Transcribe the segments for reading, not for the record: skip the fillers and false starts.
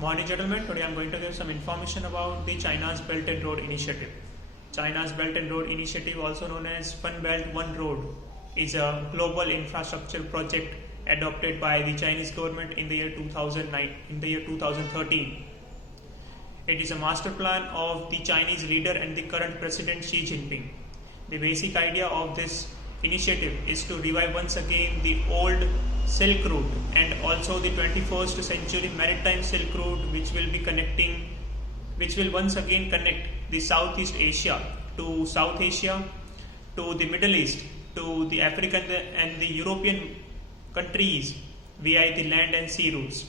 Morning gentlemen, today I am going to give some information about the China's Belt and Road Initiative. China's Belt and Road Initiative, also known as One Belt One Road, is a global infrastructure project adopted by the Chinese government in the year 2013. It is a master plan of the Chinese leader and the current president Xi Jinping. The basic idea of this initiative is to revive once again the old Silk Route and also the 21st century maritime Silk Route, which will once again connect the Southeast Asia to South Asia, to the Middle East, to the African and the European countries via the land and sea routes.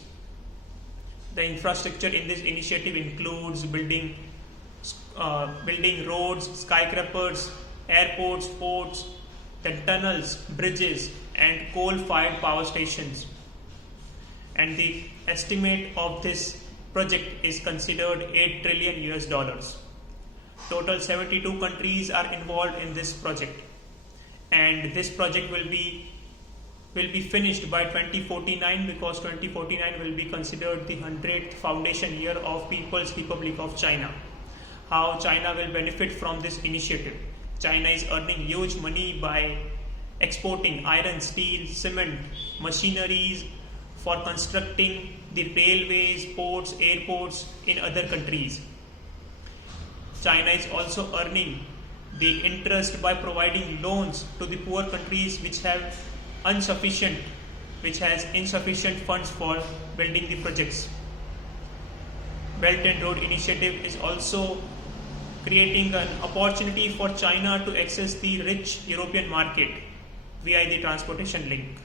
The infrastructure in this initiative includes building roads, skyscrapers, airports, ports, then tunnels, bridges, and coal-fired power stations. And the estimate of this project is considered $8 trillion. Total 72 countries are involved in this project, and this project will be finished by 2049, because 2049 will be considered the 100th foundation year of People's Republic of China. How China will benefit from this initiative? China is earning huge money by exporting iron, steel, cement, machineries for constructing the railways, ports, airports in other countries. China is also earning the interest by providing loans to the poor countries which has insufficient funds for building the projects. Belt and Road Initiative is also creating an opportunity for China to access the rich European market via the transportation link.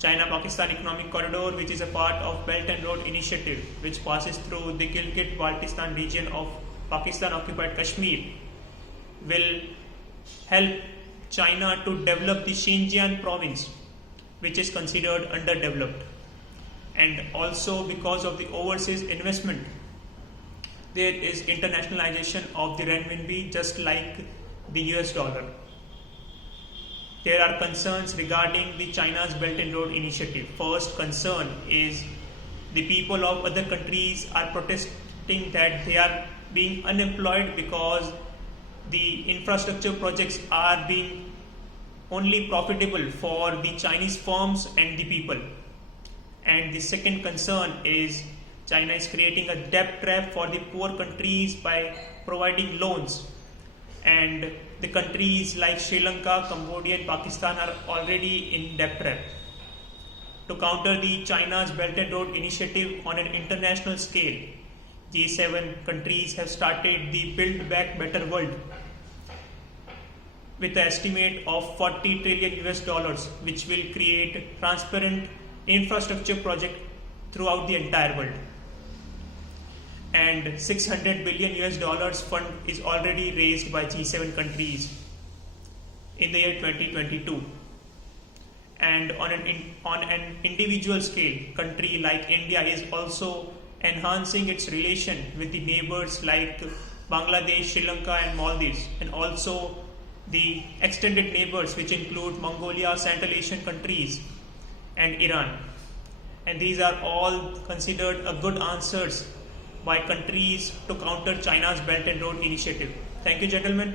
China-Pakistan Economic Corridor, which is a part of Belt and Road Initiative, which passes through the Gilgit-Baltistan region of Pakistan-occupied Kashmir, will help China to develop the Xinjiang province, which is considered underdeveloped. And also, because of the overseas investment, there is internationalization of the renminbi, just like the US dollar. There are concerns regarding the China's Belt and Road Initiative. First concern is the people of other countries are protesting that they are being unemployed because the infrastructure projects are being only profitable for the Chinese firms and the people. And the second concern is China is creating a debt trap for the poor countries by providing loans. And the countries like Sri Lanka, Cambodia and Pakistan are already in debt trap. To counter the China's Belt and Road Initiative on an international scale, G7 countries have started the Build Back Better World with an estimate of $40 trillion, which will create transparent infrastructure project throughout the entire world. And $600 billion fund is already raised by G7 countries in the year 2022. And on an individual scale, country like India is also enhancing its relation with the neighbors like Bangladesh, Sri Lanka and Maldives, and also the extended neighbors which include Mongolia, Central Asian countries and Iran. And these are all considered a good answers by countries to counter China's Belt and Road Initiative. Thank you, gentlemen.